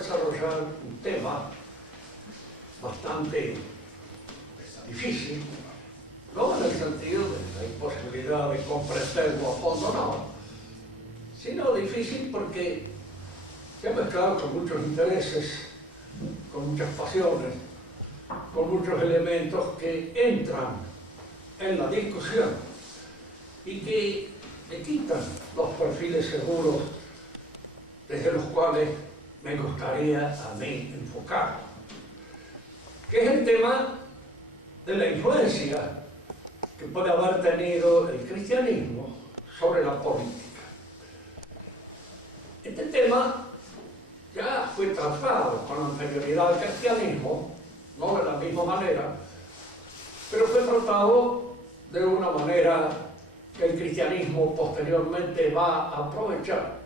desarrollar un tema bastante difícil, no en el sentido de la imposibilidad de comprenderlo a fondo, no, sino difícil porque se ha mezclado con muchos intereses, con muchas pasiones, con muchos elementos que entran en la discusión y que le quitan los perfiles seguros desde los cuales me gustaría a mí enfocar, que es el tema de la influencia que puede haber tenido el cristianismo sobre la política. Este tema ya fue tratado con anterioridad al cristianismo, no de la misma manera, pero fue tratado de una manera que el cristianismo posteriormente va a aprovechar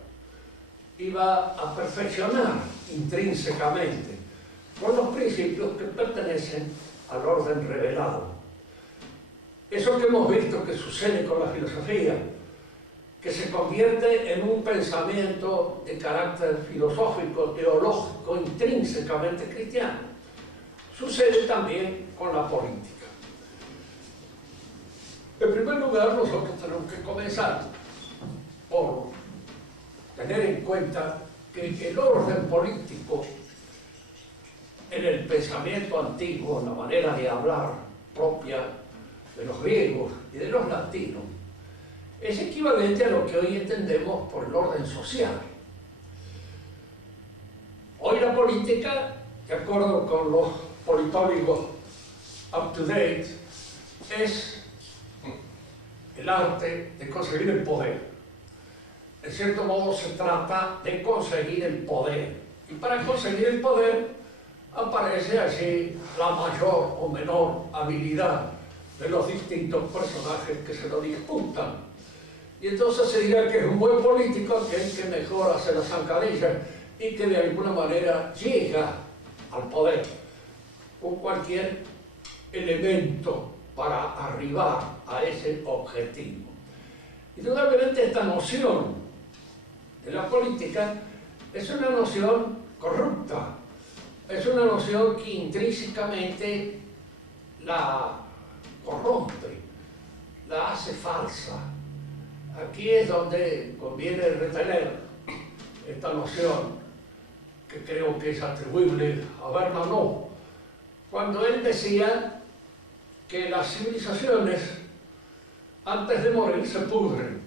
y va a perfeccionar intrínsecamente con los principios que pertenecen al orden revelado. Eso que hemos visto que sucede con la filosofía, que se convierte en un pensamiento de carácter filosófico, teológico, intrínsecamente cristiano, sucede también con la política. En primer lugar, nosotros tenemos que comenzar por tener en cuenta que el orden político en el pensamiento antiguo, en la manera de hablar propia de los griegos y de los latinos, es equivalente a lo que hoy entendemos por el orden social. Hoy la política, de acuerdo con los politólogos up-to-date, es el arte de conseguir el poder. En cierto modo se trata de conseguir el poder. Y para conseguir el poder aparece allí la mayor o menor habilidad de los distintos personajes que se lo disputan. Y entonces se dirá que es un buen político aquel que mejor hace las zancadillas y que de alguna manera llega al poder con cualquier elemento para arribar a ese objetivo. Indudablemente esta noción de la política es una noción corrupta, es una noción que intrínsecamente la corrompe, la hace falsa. Aquí es donde conviene retener esta noción que creo que es atribuible a Bernanos, cuando él decía que las civilizaciones antes de morir se pudren,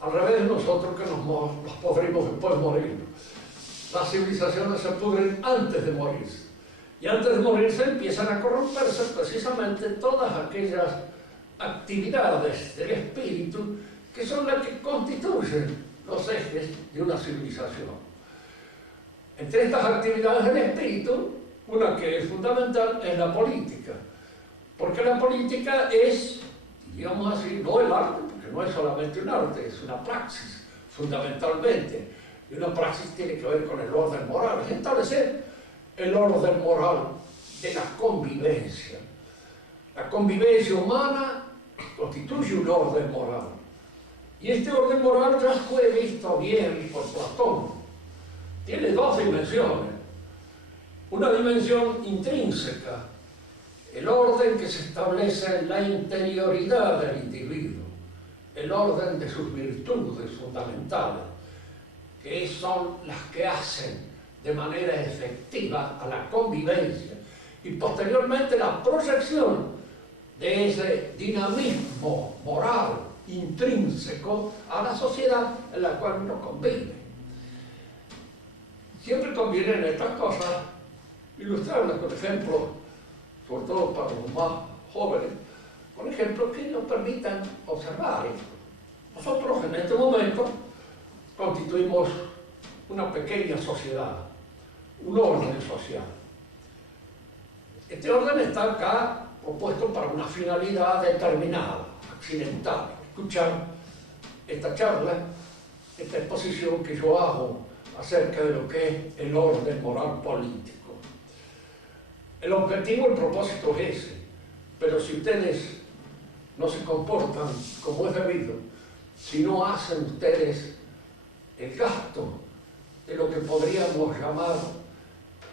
al revés de nosotros que nos podrimos después de morir. Las civilizaciones se pudren antes de morirse, y antes de morirse empiezan a corromperse precisamente todas aquellas actividades del espíritu que son las que constituyen los ejes de una civilización. Entre estas actividades del espíritu, una que es fundamental es la política, porque la política es, digamos así, no el arte, porque no es solamente un arte, es una praxis, fundamentalmente. Y una praxis tiene que ver con el orden moral, es establecer el orden moral de la convivencia. La convivencia humana constituye un orden moral. Y este orden moral ya fue visto bien por Platón. Tiene dos dimensiones. Una dimensión intrínseca, el orden que se establece en la interioridad del individuo, el orden de sus virtudes fundamentales, que son las que hacen de manera efectiva a la convivencia, y posteriormente la proyección de ese dinamismo moral intrínseco a la sociedad en la cual uno convive. Siempre conviene en estas cosas ilustrarlas con ejemplos, sobre todo para los más jóvenes, con ejemplos que nos permitan observar esto. Nosotros en este momento constituimos una pequeña sociedad, un orden social. Este orden está acá propuesto para una finalidad determinada, accidental. Escuchar esta charla, esta exposición que yo hago acerca de lo que es el orden moral político. El objetivo, el propósito es ese, pero si ustedes no se comportan como es debido, si no hacen ustedes el gasto de lo que podríamos llamar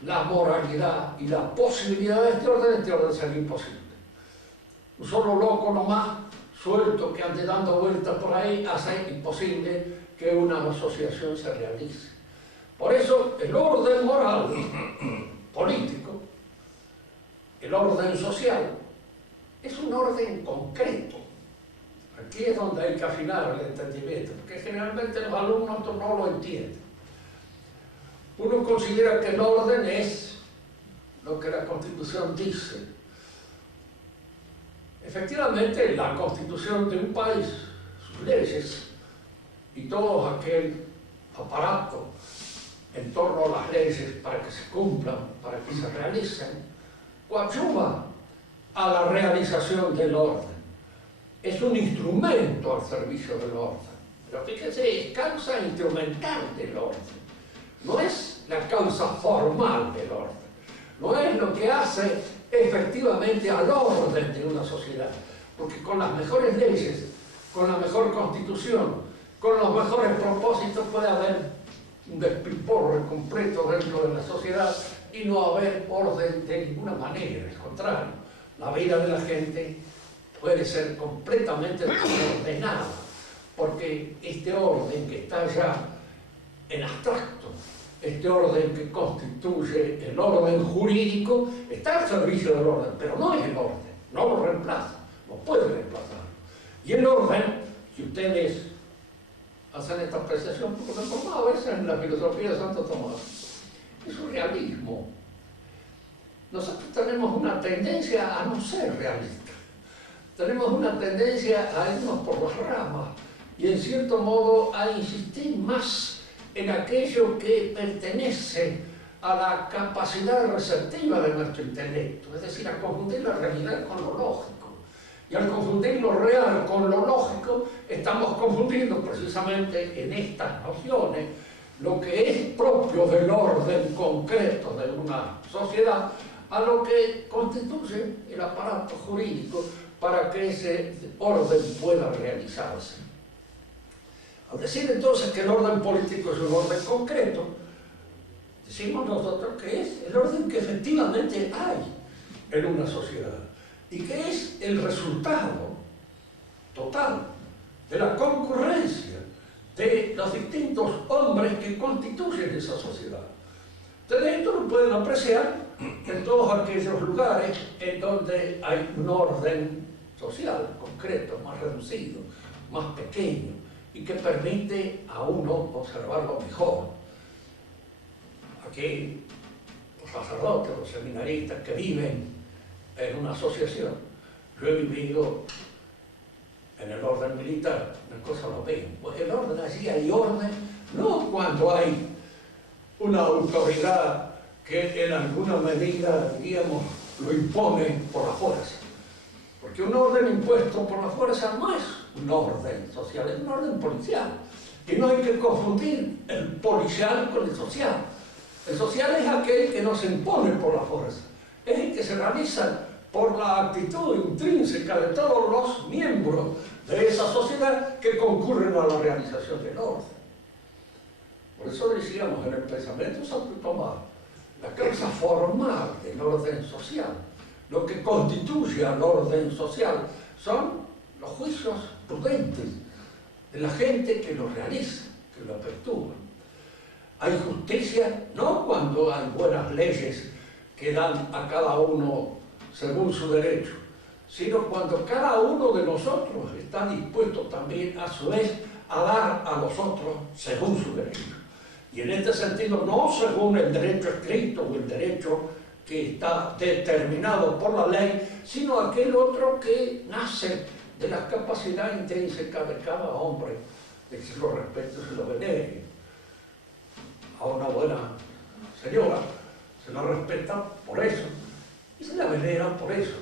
la moralidad y la posibilidad de este orden sería imposible. Un solo loco nomás, suelto, que ande dando vueltas por ahí, hace imposible que una asociación se realice. Por eso el orden moral, político, el orden social, es un orden concreto. Aquí es donde hay que afinar el entendimiento, porque generalmente los alumnos no lo entienden. Uno considera que el orden es lo que la Constitución dice. Efectivamente, la Constitución de un país, sus leyes y todo aquel aparato en torno a las leyes para que se cumplan, para que se realicen, coadyuva a la realización del orden. Es un instrumento al servicio del orden. Pero fíjense, es causa instrumental del orden. No es la causa formal del orden. No es lo que hace efectivamente al orden de una sociedad. Porque con las mejores leyes, con la mejor constitución, con los mejores propósitos puede haber un despiporre completo dentro de la sociedad y no haber orden de ninguna manera. Al contrario, la vida de la gente puede ser completamente desordenada, porque este orden que está ya en abstracto, este orden que constituye el orden jurídico, está al servicio del orden, pero no es el orden, no lo reemplaza, no puede reemplazarlo. Y el orden, si ustedes hacen esta apreciación, porque me formaba a veces en la filosofía de Santo Tomás, es un realismo. Nosotros tenemos una tendencia a no ser realistas. Tenemos una tendencia a irnos por las ramas y en cierto modo a insistir más en aquello que pertenece a la capacidad receptiva de nuestro intelecto, es decir, a confundir la realidad con lo lógico. Y al confundir lo real con lo lógico, estamos confundiendo precisamente en estas nociones lo que es propio del orden concreto de una sociedad a lo que constituye el aparato jurídico para que ese orden pueda realizarse. Al decir entonces que el orden político es un orden concreto, decimos nosotros que es el orden que efectivamente hay en una sociedad y que es el resultado total de la concurrencia de los distintos hombres que constituyen esa sociedad. Ustedes esto lo pueden apreciar en todos aquellos lugares en donde hay un orden social concreto, más reducido, más pequeño, y que permite a uno observarlo mejor. Aquí los sacerdotes, los seminaristas que viven en una asociación, yo he vivido en el orden militar, una cosa lo mismo, pues el orden allí hay orden, no cuando hay una autoridad que en alguna medida, digamos, lo impone por la fuerza. Porque un orden impuesto por la fuerza no es un orden social, es un orden policial. Y no hay que confundir el policial con el social. El social es aquel que no se impone por la fuerza, es el que se realiza por la actitud intrínseca de todos los miembros de esa sociedad que concurren a la realización del orden. Por eso decíamos en el pensamiento de Santo Tomás, la causa formal del orden social, lo que constituye al orden social, son los juicios prudentes de la gente que lo realiza, que lo efectúa. Hay justicia no cuando hay buenas leyes que dan a cada uno según su derecho, sino cuando cada uno de nosotros está dispuesto también a su vez a dar a los otros según su derecho. Y en este sentido, no según el derecho estricto o el derecho que está determinado por la ley, sino aquel otro que nace de la capacidad intrínseca de cada hombre, de que se lo respete y se lo venere. A una buena señora se la respeta por eso y se la venera por eso.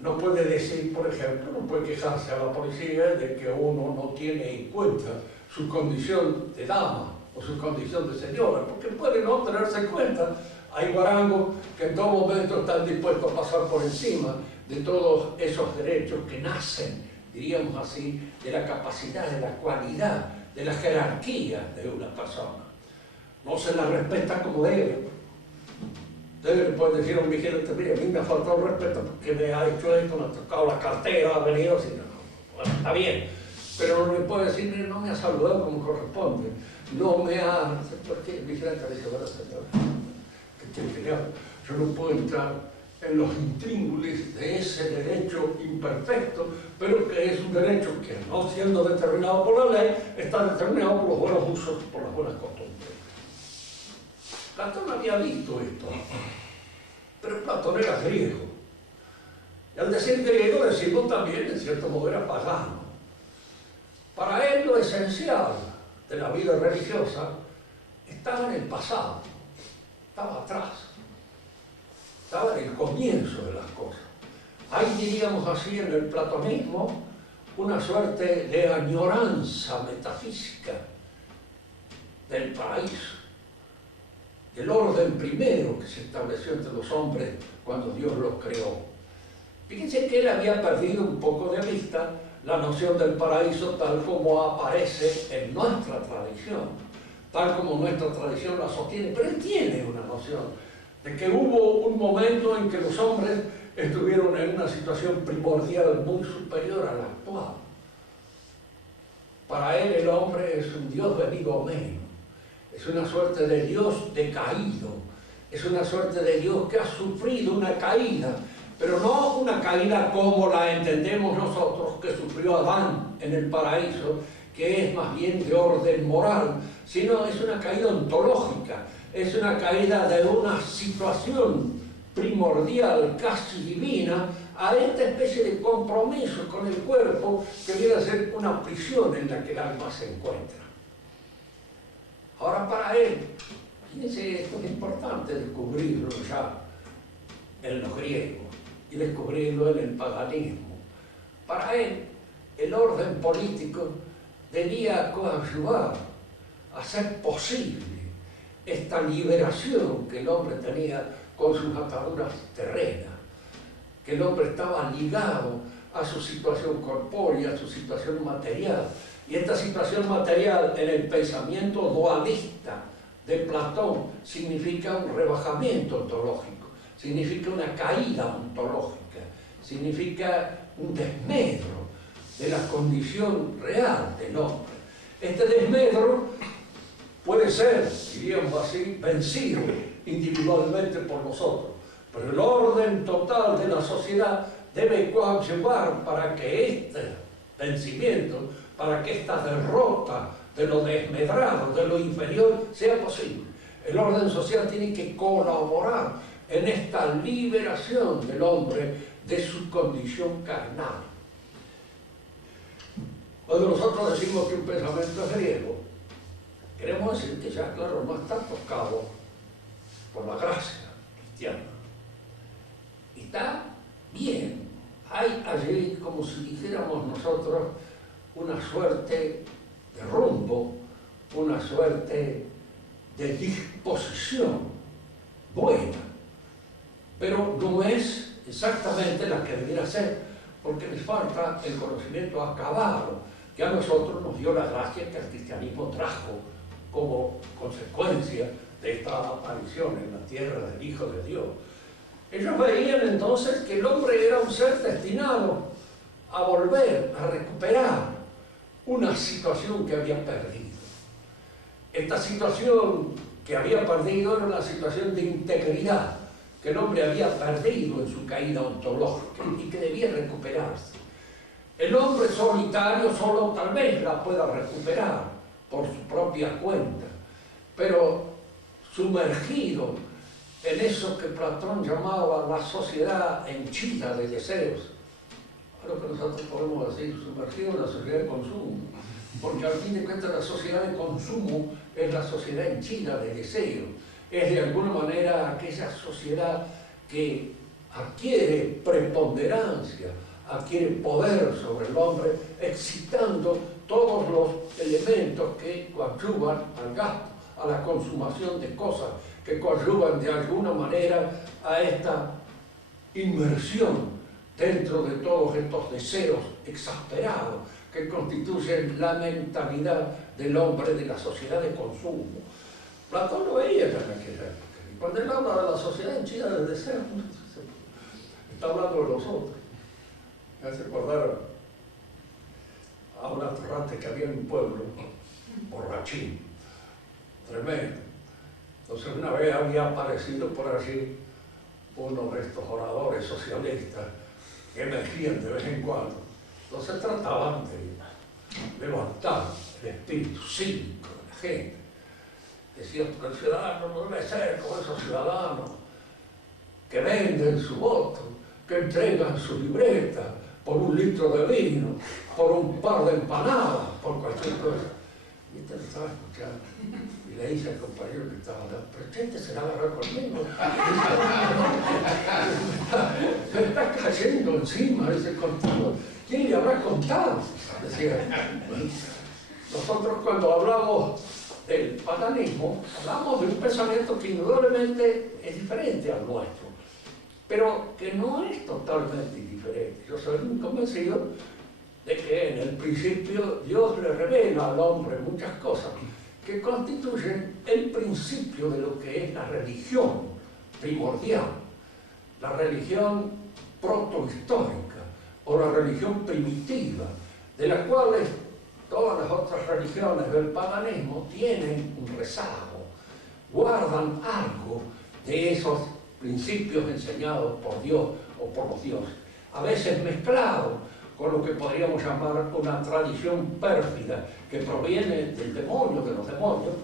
No puede decir, por ejemplo, no puede quejarse a la policía de que uno no tiene en cuenta su condición de dama o su condición de señora, porque puede no tenerse en cuenta. Hay guarangos que en todo momento están dispuestos a pasar por encima de todos esos derechos que nacen, diríamos así, de la capacidad, de la cualidad, de la jerarquía de una persona. No se la respeta como debe, Entonces le pueden decir a un vigilante, mire, a mí me ha faltado el respeto porque me ha hecho esto, me ha tocado la cartera, ha venido así, no, bueno, está bien, pero no le puede decir, mire, no me ha saludado como corresponde, no me ha... Porque el vigilante le dice, bueno, señor, ¿qué quiere que le haga? Yo no puedo entrar en los intríngulis de ese derecho imperfecto, pero que es un derecho que, no siendo determinado por la ley, está determinado por los buenos usos, por las buenas costumbres. Platón había visto esto, pero Platón era griego. Y al decir griego decimos también, en cierto modo, era pagano. Para él lo esencial de la vida religiosa estaba en el pasado, estaba atrás, estaba en el comienzo de las cosas. Hay, diríamos así, en el platonismo, una suerte de añoranza metafísica del paraíso, el orden primero que se estableció entre los hombres cuando Dios los creó. Fíjense que él había perdido un poco de vista la noción del paraíso tal como aparece en nuestra tradición, tal como nuestra tradición la sostiene, pero él tiene una noción de que hubo un momento en que los hombres estuvieron en una situación primordial muy superior a la actual. Para él el hombre es un Dios venido menos. Es una suerte de Dios decaído, es una suerte de Dios que ha sufrido una caída, pero no una caída como la entendemos nosotros que sufrió Adán en el paraíso, que es más bien de orden moral, sino es una caída ontológica, es una caída de una situación primordial, casi divina, a esta especie de compromiso con el cuerpo que viene a ser una prisión en la que el alma se encuentra. Ahora para él, fíjense, esto es importante descubrirlo ya en los griegos y descubrirlo en el paganismo. Para él, el orden político debía coadyuvar, hacer posible esta liberación que el hombre tenía con sus ataduras terrenas, que el hombre estaba ligado a su situación corpórea, a su situación material. Y esta situación material en el pensamiento dualista de Platón significa un rebajamiento ontológico, significa una caída ontológica, significa un desmedro de la condición real del hombre. Este desmedro puede ser, diríamos así, vencido individualmente por nosotros, pero el orden total de la sociedad debe coadyuvar para que este vencimiento, para que esta derrota de lo desmedrado, de lo inferior, sea posible. El orden social tiene que colaborar en esta liberación del hombre de su condición carnal. Cuando nosotros decimos que un pensamiento es griego, queremos decir que ya, claro, no está tocado por la gracia cristiana. Está bien, hay allí, como si dijéramos nosotros, una suerte de rumbo, una suerte de disposición buena, pero no es exactamente la que debiera ser, porque les falta el conocimiento acabado que a nosotros nos dio la gracia que el cristianismo trajo como consecuencia de esta aparición en la tierra del Hijo de Dios. Ellos veían entonces que el hombre era un ser destinado a volver, a recuperar una situación que había perdido. Esta situación que había perdido era una situación de integridad que el hombre había perdido en su caída ontológica y que debía recuperarse. El hombre solitario solo tal vez la pueda recuperar por su propia cuenta, pero sumergido en eso que Platón llamaba la sociedad henchida de deseos, lo que nosotros podemos decir, sumergido en la sociedad de consumo, porque al fin de cuentas la sociedad de consumo es la sociedad henchida de deseo, es de alguna manera aquella sociedad que adquiere preponderancia, adquiere poder sobre el hombre, excitando todos los elementos que coadyuvan al gasto, a la consumación de cosas, que coadyuvan de alguna manera a esta inmersión dentro de todos estos deseos exasperados que constituyen la mentalidad del hombre de la sociedad de consumo. Platón lo veía en aquella época. Y cuando él habla de la sociedad henchida de deseo. Está hablando de los otros. Me hace acordar a un atorrante que había en un pueblo, borrachín, tremendo. Entonces una vez había aparecido por allí uno de estos oradores socialistas que emergían de vez en cuando. Entonces trataban de levantar el espíritu cívico de la gente. Decían que el ciudadano no debe ser como esos ciudadanos que venden su voto, que entregan su libreta por un litro de vino, por un par de empanadas, por cualquier cosa. Y este lo estaba escuchando. Y le dice al compañero que estaba hablando, pero este se la agarró conmigo. Me está cayendo encima ese contigo. ¿Quién le habrá contado? Decía. Nosotros cuando hablamos del paganismo, hablamos de un pensamiento que indudablemente es diferente al nuestro, pero que no es totalmente indiferente. Yo soy muy convencido de que en el principio Dios le revela al hombre muchas cosas que constituyen el principio de lo que es la religión primordial, la religión protohistórica o la religión primitiva, de la cual todas las otras religiones del paganismo tienen un rezago, guardan algo de esos principios enseñados por Dios o por los dioses, a veces mezclados con lo que podríamos llamar una tradición pérfida que proviene del demonio, de los demonios.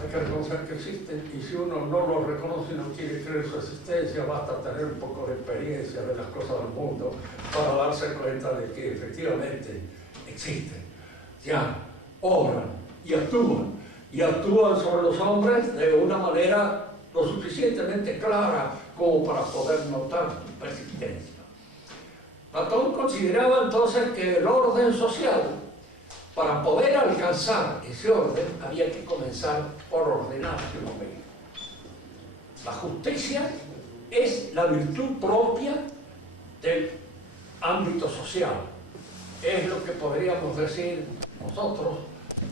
Hay que reconocer que existen, y si uno no lo reconoce y no quiere creer su existencia, basta tener un poco de experiencia de las cosas del mundo para darse cuenta de que efectivamente existen, ya obran y actúan sobre los hombres de una manera lo suficientemente clara como para poder notar su persistencia. Platón consideraba entonces que el orden social, para poder alcanzar ese orden, había que comenzar por ordenarse uno mismo. La justicia es la virtud propia del ámbito social. Es lo que podríamos decir nosotros,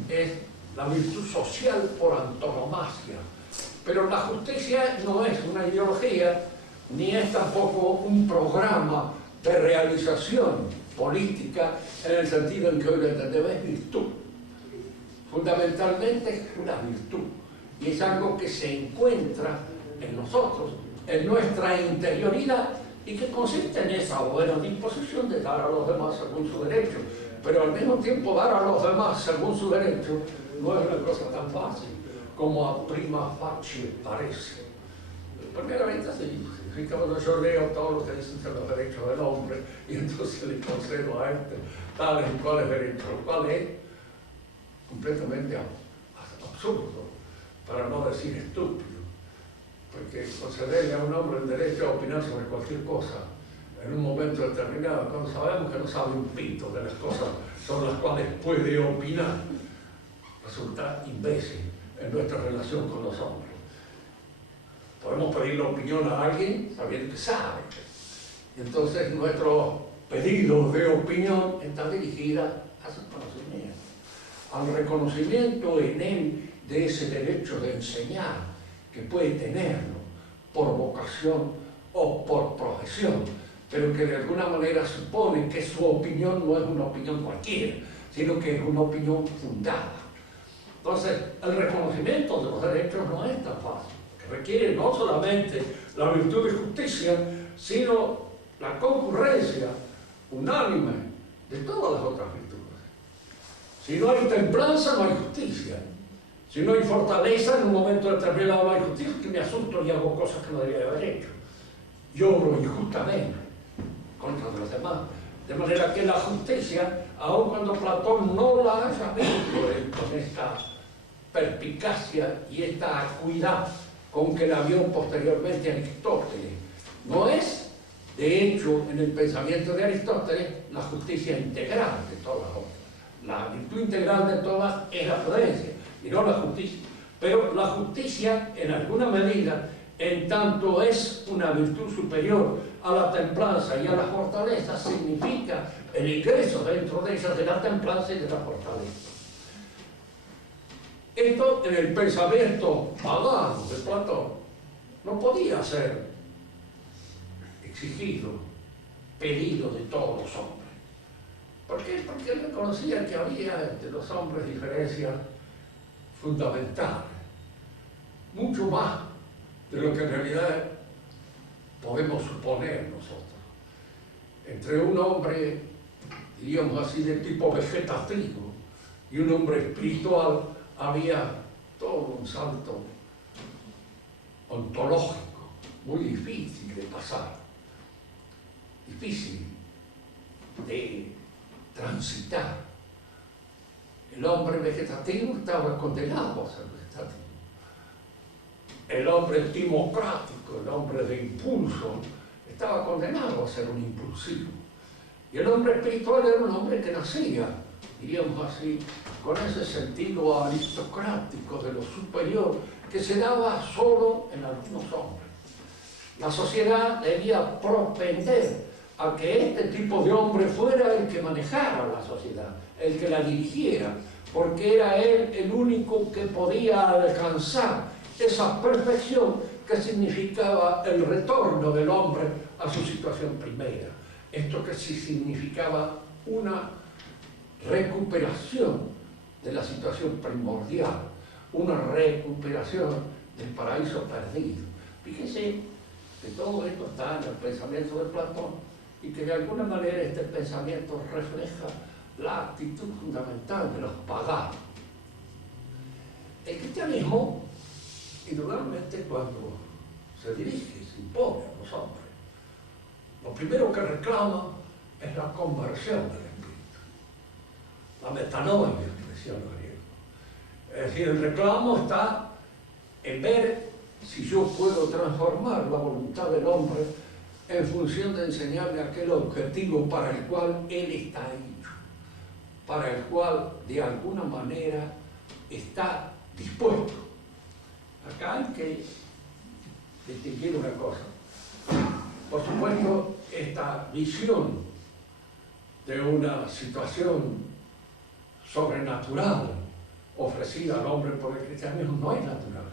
es la virtud social por antonomasia. Pero la justicia no es una ideología, ni es tampoco un programa de realización política en el sentido en que hoy lo entendemos, es virtud. Fundamentalmente es una virtud y es algo que se encuentra en nosotros, en nuestra interioridad, y que consiste en esa buena disposición de dar a los demás según su derecho, pero al mismo tiempo dar a los demás según su derecho no es una cosa tan fácil como a prima facie parece. Primeramente sí, significa cuando yo leo todo lo que dicen sobre los derechos del hombre y entonces le concedo a este tales y cuales derechos, lo cual es completamente absurdo, para no decir estúpido, porque concederle a un hombre el derecho a opinar sobre cualquier cosa en un momento determinado, cuando sabemos que no sabe un pito de las cosas sobre las cuales puede opinar, resulta imbécil en nuestra relación con los hombres. Podemos pedirle opinión a alguien sabiendo que sabe. Entonces nuestros pedidos de opinión están dirigidos a su conocimiento, al reconocimiento en él de ese derecho de enseñar que puede tenerlo por vocación o por profesión, pero que de alguna manera supone que su opinión no es una opinión cualquiera, sino que es una opinión fundada. Entonces, el reconocimiento de los derechos no es tan fácil, que requiere no solamente la virtud de justicia, sino la concurrencia unánime de todas las otras virtudes. Si no hay templanza, no hay justicia. Si no hay fortaleza, en un momento determinado no hay justicia, que me asusto y hago cosas que no debería haber hecho. Y obro injustamente contra los demás. De manera que la justicia, aun cuando Platón no la haya visto con esta perspicacia y esta acuidad con que la vio posteriormente Aristóteles, no es, de hecho, en el pensamiento de Aristóteles, la justicia integral de todas las otras. La virtud integral de todas es la prudencia y no la justicia. Pero la justicia, en alguna medida, en tanto es una virtud superior a la templanza y a la fortaleza, significa el ingreso dentro de ellas de la templanza y de la fortaleza. Esto en el pensamiento pagano de Platón no podía ser exigido, pedido de todos los hombres. ¿Por qué? Porque él reconocía que había entre los hombres diferencias fundamentales, mucho más de lo que en realidad podemos suponer nosotros. Entre un hombre, diríamos así, de tipo vegetativo y un hombre espiritual había todo un salto ontológico muy difícil de pasar, difícil de transitar. El hombre vegetativo estaba condenado a ser vegetativo. El hombre timocrático, el hombre de impulso, estaba condenado a ser un impulsivo. Y el hombre espiritual era un hombre que nacía, diríamos así, con ese sentido aristocrático de lo superior que se daba solo en algunos hombres. La sociedad debía propender a que este tipo de hombre fuera el que manejara la sociedad, el que la dirigiera, porque era él el único que podía alcanzar esa perfección que significaba el retorno del hombre a su situación primera. Esto que sí significaba una recuperación de la situación primordial, una recuperación del paraíso perdido. Fíjense que todo esto está en el pensamiento de Platón y que de alguna manera este pensamiento refleja la actitud fundamental de los paganos. El cristianismo, indudablemente, cuando se dirige, se impone a los hombres, lo primero que reclama es la conversión del espíritu, la metanoia, que decían los griegos. Es decir, el reclamo está en ver si yo puedo transformar la voluntad del hombre en función de enseñarle aquel objetivo para el cual él está hecho, para el cual de alguna manera está dispuesto. Acá hay que distinguir una cosa. Por supuesto, esta visión de una situación sobrenatural ofrecida al hombre por el cristianismo no es natural.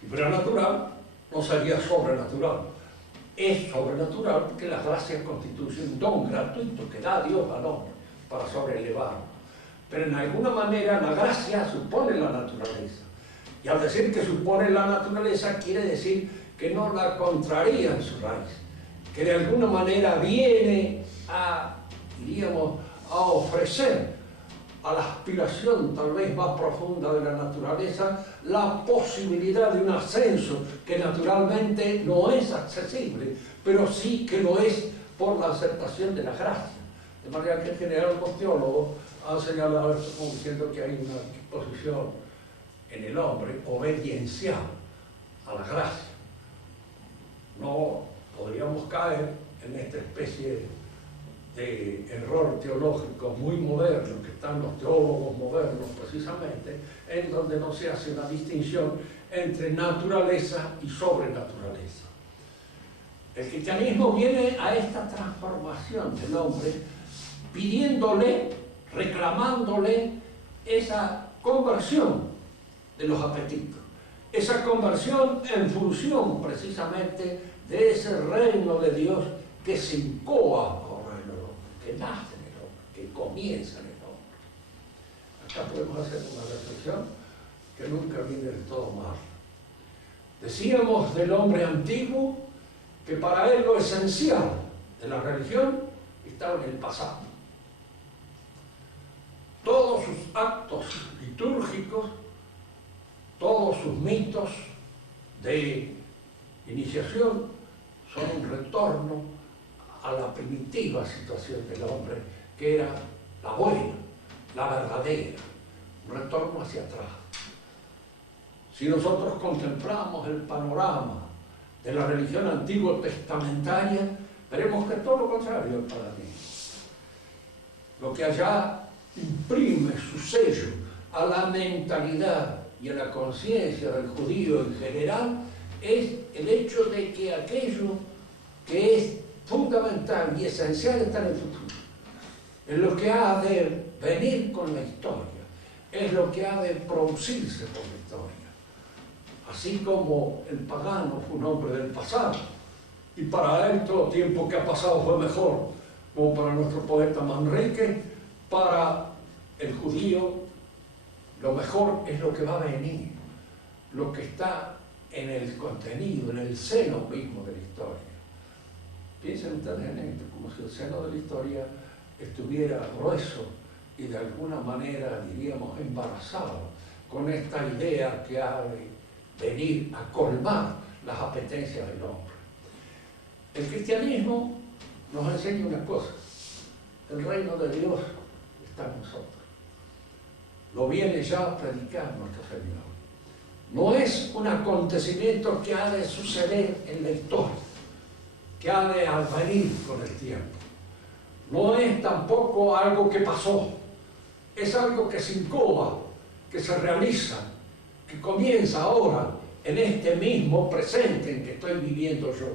Si fuera natural, no sería sobrenatural. Es sobrenatural porque las gracias constituyen un don gratuito que da Dios al hombre para sobrelevarlo. Pero en alguna manera la gracia supone la naturaleza. Y al decir que supone la naturaleza, quiere decir que no la contraría en su raíz, que de alguna manera viene a, diríamos, a ofrecer a la aspiración tal vez más profunda de la naturaleza la posibilidad de un ascenso que naturalmente no es accesible, pero sí que lo es por la aceptación de la gracia. De manera que en general los teólogos han señalado esto como diciendo que hay una disposición en el hombre obediencial a la gracia. No podríamos caer en esta especie de error teológico muy moderno que están los teólogos modernos precisamente, en donde no se hace una distinción entre naturaleza y sobrenaturaleza. El cristianismo viene a esta transformación del hombre pidiéndole, reclamándole esa conversión de los apetitos, esa conversión en función precisamente de ese reino de Dios que se incoa ahora en el hombre, que nace en el hombre, que comienza en el hombre. Acá podemos hacer una reflexión que nunca viene del todo mal. Decíamos del hombre antiguo que para él lo esencial de la religión estaba en el pasado. Todos sus actos litúrgicos, todos sus mitos de iniciación son un retorno a la primitiva situación del hombre, que era la buena, la verdadera, un retorno hacia atrás. Si nosotros contemplamos el panorama de la religión antiguo testamentaria, veremos que es todo lo contrario al paradigma. Lo que allá imprime su sello a la mentalidad y a la conciencia del judío en general es el hecho de que aquello que es fundamental y esencial está en el futuro. Es lo que ha de venir con la historia, es lo que ha de producirse por la historia. así como el pagano fue un hombre del pasado, y para él todo tiempo que ha pasado fue mejor, como para nuestro poeta Manrique, para el judío lo mejor es lo que va a venir, lo que está en el contenido, en el seno mismo de la historia. Piensen ustedes en esto, como si el seno de la historia estuviera grueso y de alguna manera, diríamos, embarazado con esta idea que ha de venir a colmar las apetencias del hombre. El cristianismo nos enseña una cosa: el reino de Dios está en nosotros. Lo viene ya a predicar nuestro Señor. No es un acontecimiento que ha de suceder en la historia, que ha de advenir con el tiempo. No es tampoco algo que pasó, es algo que se incuba, que se realiza, que comienza ahora, en este mismo presente en que estoy viviendo yo.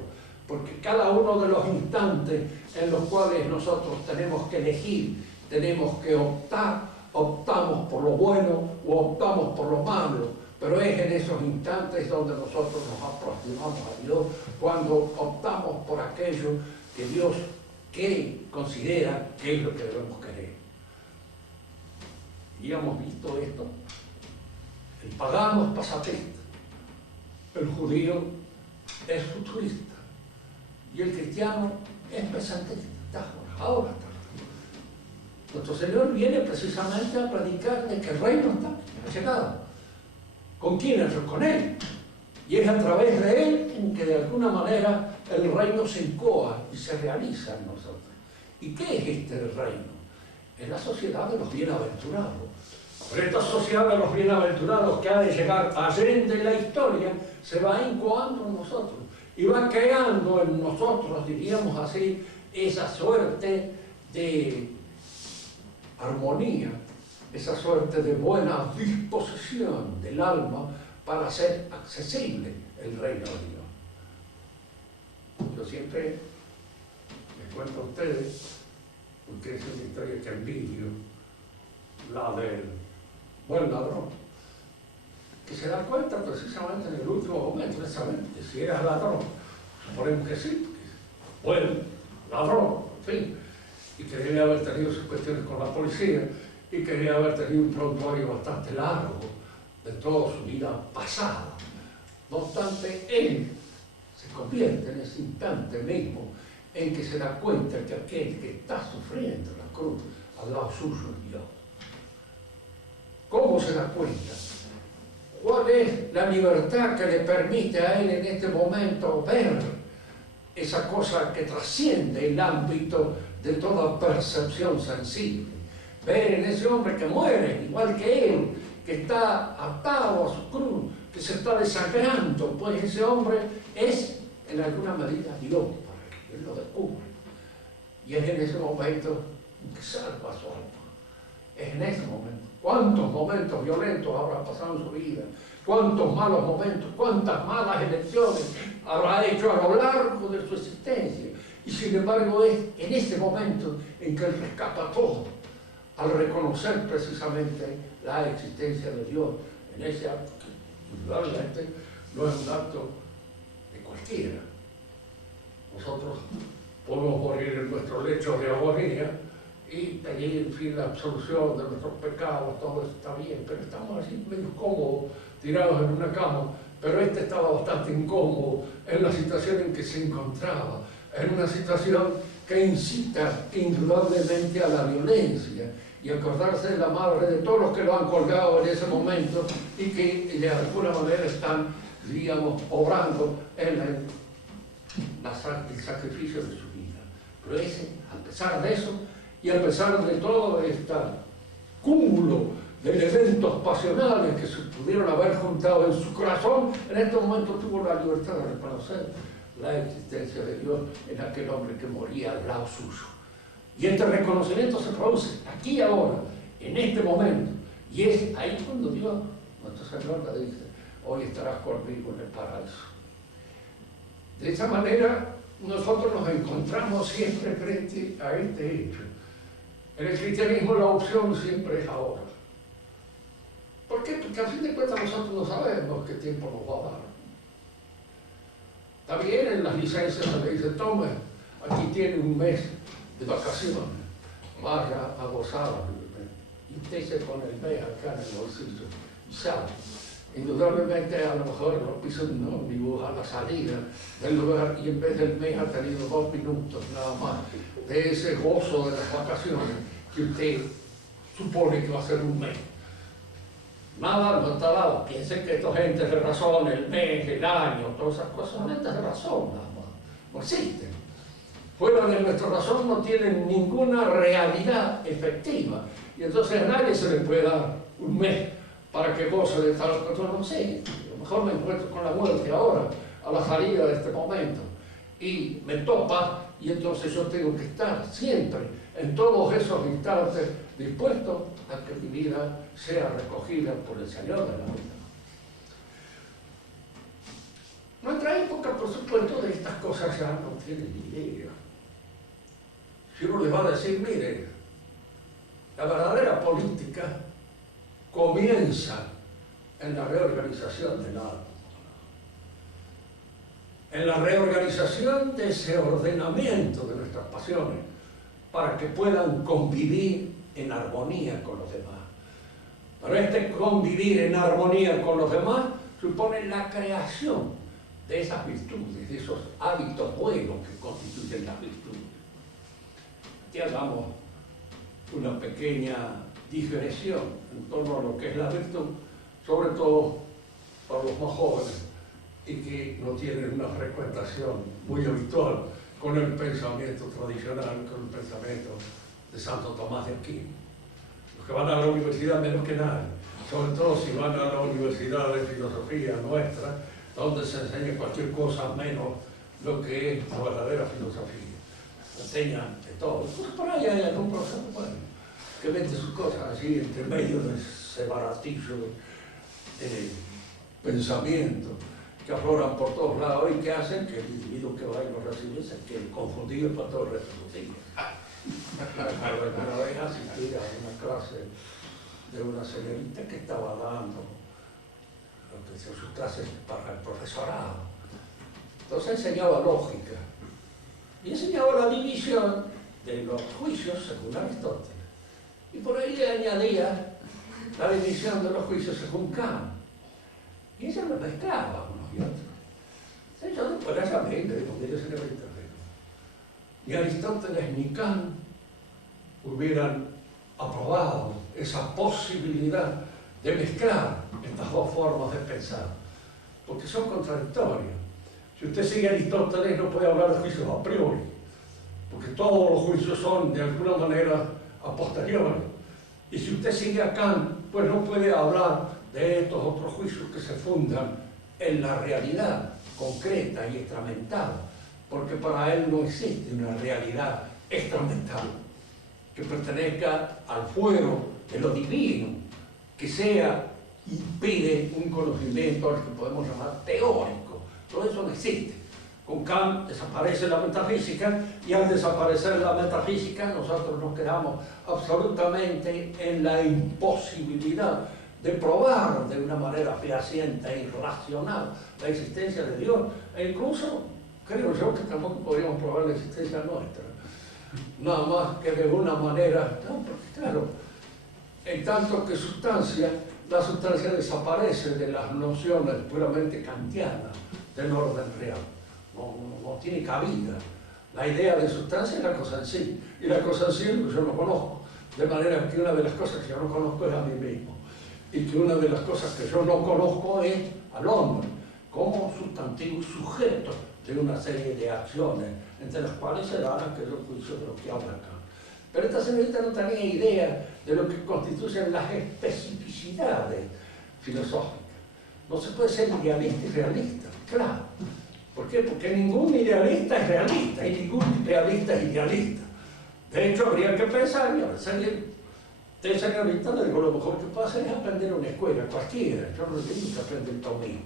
Porque cada uno de los instantes en los cuales nosotros tenemos que elegir, tenemos que optar, optamos por lo bueno o optamos por lo malo, pero es en esos instantes donde nosotros nos aproximamos a Dios, cuando optamos por aquello que Dios considera que es lo que debemos querer. Y hemos visto esto: el pagano es pasatista, el judío es futurista, y el cristiano es presentista. Ahora está. Nuestro Señor viene precisamente a predicar de que el reino ha llegado. ¿Con quién? Con Él. Y es a través de Él en que de alguna manera el reino se incoa y se realiza en nosotros. ¿Y qué es este reino? Es la sociedad de los bienaventurados. Pero esta sociedad de los bienaventurados, que ha de llegar allende la historia, se va incoando en nosotros y va creando en nosotros, diríamos así, esa suerte de armonía, esa suerte de buena disposición del alma para hacer accesible el reino de Dios. Yo siempre les cuento a ustedes, porque es una historia que envidio, la del buen ladrón, que se da cuenta precisamente en el último momento, precisamente, si era ladrón, suponemos que sí, porque buen ladrón, en fin, y que debía haber tenido sus cuestiones con la policía, y que debía haber tenido un prontuario bastante largo de toda su vida pasada. No obstante, él se convierte en ese instante mismo en que se da cuenta que aquel que está sufriendo la cruz al lado suyo es Dios. ¿Cómo se da cuenta? ¿Cuál es la libertad que le permite a él en este momento ver esa cosa que trasciende el ámbito de toda percepción sensible? Ver en ese hombre que muere, igual que él, que está atado a su cruz, que se está desangrando, pues ese hombre es en alguna medida Dios para él lo descubre. Y es en ese momento que salva a su alma. Es en ese momento. ¿Cuántos momentos violentos habrá pasado en su vida? ¿Cuántos malos momentos? ¿Cuántas malas elecciones habrá hecho a lo largo de su existencia? Y sin embargo es en ese momento en que él rescata todo, al reconocer precisamente la existencia de Dios en ese acto, que indudablemente no es un acto de cualquiera. Nosotros podemos morir en nuestro lecho de agonía y pedir, en fin, la absolución de nuestros pecados, todo eso está bien, pero estamos así medio cómodos, tirados en una cama. Pero este estaba bastante incómodo en la situación en que se encontraba, en una situación que incita indudablemente a la violencia, y acordarse de la madre de todos los que lo han colgado en ese momento y que de alguna manera están, digamos, obrando en el sacrificio de su vida. Pero ese, a pesar de eso, y a pesar de todo este cúmulo de eventos pasionales que se pudieron haber juntado en su corazón, en este momento tuvo la libertad de reconocer la existencia de Dios en aquel hombre que moría al lado suyo. Y este reconocimiento se produce aquí y ahora, en este momento. Y es ahí cuando Dios, nuestro Señor, le dice: hoy estarás conmigo en el paraíso. De esa manera, nosotros nos encontramos siempre frente a este hecho. En el cristianismo la opción siempre es ahora. ¿Por qué porque a fin de cuentas nosotros no sabemos qué tiempo nos va a dar. También en las licencias se le dice, tome, aquí tiene un mes de vacaciones, vaya a gozar. Y usted se pone el mes acá en el bolsillo y sale. Indudablemente a lo mejor lo pisa un ómnibus a la salida del lugar y en vez del mes ha tenido 2 minutos nada más de ese gozo de las vacaciones que usted supone que va a ser un mes. Nada, no está dado. Piensen que estos entes de razón, el mes, el año, todas esas cosas son entes de razón nada más. No existen. Fuera de nuestra razón no tienen ninguna realidad efectiva. Y entonces a nadie se le puede dar un mes para que goce de tal cosa, no sé. A lo mejor me encuentro con la muerte ahora, a la salida de este momento. Y me topa, y entonces yo tengo que estar siempre, en todos esos instantes, dispuesto a que mi vida sea recogida por el Señor de la vida. Nuestra época, por supuesto, de estas cosas ya no tiene ni idea. Si uno les va a decir, mire, la verdadera política comienza en la reorganización del alma, en la reorganización de ese ordenamiento de nuestras pasiones para que puedan convivir en armonía con los demás. Pero este convivir en armonía con los demás supone la creación de esas virtudes, de esos hábitos buenos que constituyen las virtudes. Aquí hagamos una pequeña digresión en torno a lo que es la virtud, sobre todo para los más jóvenes y que no tienen una frecuentación muy habitual con el pensamiento tradicional, con el pensamiento de Santo Tomás de Aquino. Los que van a la universidad menos que nadie, sobre todo si van a la universidad de filosofía nuestra, donde se enseña cualquier cosa menos lo que es la verdadera filosofía. Enseñan de todo. Pues por ahí hay algún profesor bueno que mete sus cosas así entre medio de ese baratillo de pensamiento que afloran por todos lados y que hacen que el individuo que va y lo recibe se quede confundido para todo el resto de los días. Una vez asistí a una clase de una señorita que estaba dando lo que son sus clases para el profesorado. Entonces enseñaba lógica y enseñaba la división de los juicios según Aristóteles. Y por ahí le añadía la división de los juicios según Kant. Y ella me mezclaba unos y otros. Entonces yo después la llamé y le digo, mire señorita, ni Aristóteles ni Kant hubieran aprobado esa posibilidad de mezclar estas dos formas de pensar, porque son contradictorias. Si usted sigue a Aristóteles no puede hablar de juicios a priori, porque todos los juicios son de alguna manera a posteriori. Y si usted sigue a Kant, pues no puede hablar de estos otros juicios que se fundan en la realidad concreta y extramental, porque para él no existe una realidad extramental que pertenezca al fuero de lo divino, que sea, impide un conocimiento al que podemos llamar teórico. Todo eso no existe. Con Kant desaparece la metafísica y al desaparecer la metafísica nosotros nos quedamos absolutamente en la imposibilidad de probar de una manera fehaciente e irracional la existencia de Dios, e incluso creo yo que tampoco podríamos probar la existencia nuestra, nada más que de una manera, no, porque claro, en tanto que sustancia, la sustancia desaparece de las nociones puramente kantianas del orden real, no tiene cabida. La idea de sustancia es la cosa en sí, y la cosa en sí es lo que yo no conozco, de manera que una de las cosas que yo no conozco es a mí mismo, y que una de las cosas que yo no conozco es al hombre, como sustantivo sujeto de una serie de acciones, entre las cuales se dan aquellos juicios de los que habla acá. Pero esta señorita no tenía idea de lo que constituyen las especificidades filosóficas. No se puede ser idealista y realista, claro. ¿Por qué? Porque ningún idealista es realista y ningún realista es idealista. De hecho, habría que pensar, y a veces de señorita le digo, lo mejor que puede hacer es aprender una escuela, cualquiera. Yo no le digo que aprenda el taurismo.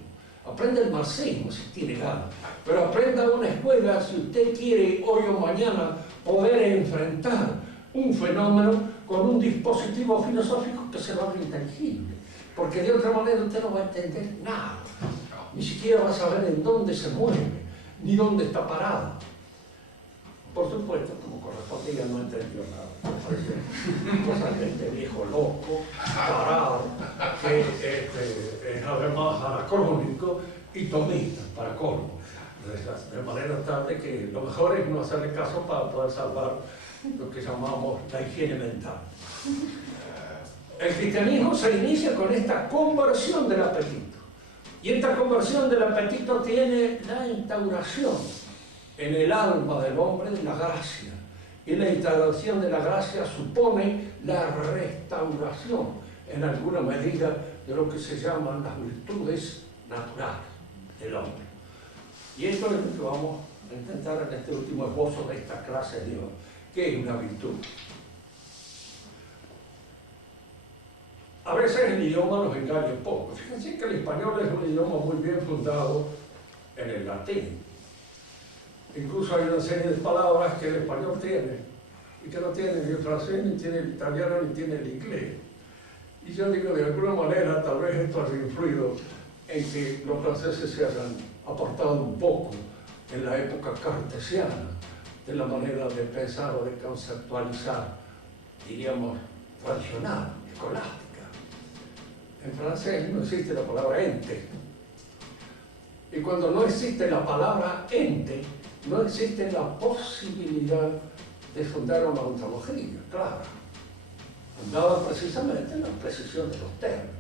Aprenda el marxismo si tiene ganas, pero aprenda una escuela si usted quiere hoy o mañana poder enfrentar un fenómeno con un dispositivo filosófico que se lo haga inteligible, porque de otra manera usted no va a entender nada, ni siquiera va a saber en dónde se mueve, ni dónde está parado. Por supuesto, como correspondía, no entendió nada. Cosas de este viejo loco, parado, que es además anacrónico y tomista, para colmo. De manera tal de que lo mejor es no hacerle caso para poder salvar lo que llamamos la higiene mental. El cristianismo se inicia con esta conversión del apetito. Y esta conversión del apetito tiene la instauración en el alma del hombre de la gracia. Y la instauración de la gracia supone la restauración, en alguna medida, de lo que se llaman las virtudes naturales del hombre. Y esto es lo que vamos a intentar en este último esbozo de esta clase de hoy. ¿Qué es una virtud? A veces el idioma nos engaña un poco. Fíjense que el español es un idioma muy bien fundado en el latín. Incluso hay una serie de palabras que el español tiene y que no tiene ni el francés, ni tiene el italiano, ni tiene el inglés. Y yo digo, de alguna manera, tal vez esto haya influido en que los franceses se hayan apartado un poco en la época cartesiana de la manera de pensar o de conceptualizar, diríamos, tradicional, escolástica. En francés no existe la palabra ente. Y cuando no existe la palabra ente, no existe la posibilidad de fundar una ontología clara, fundada precisamente en la precisión de los términos.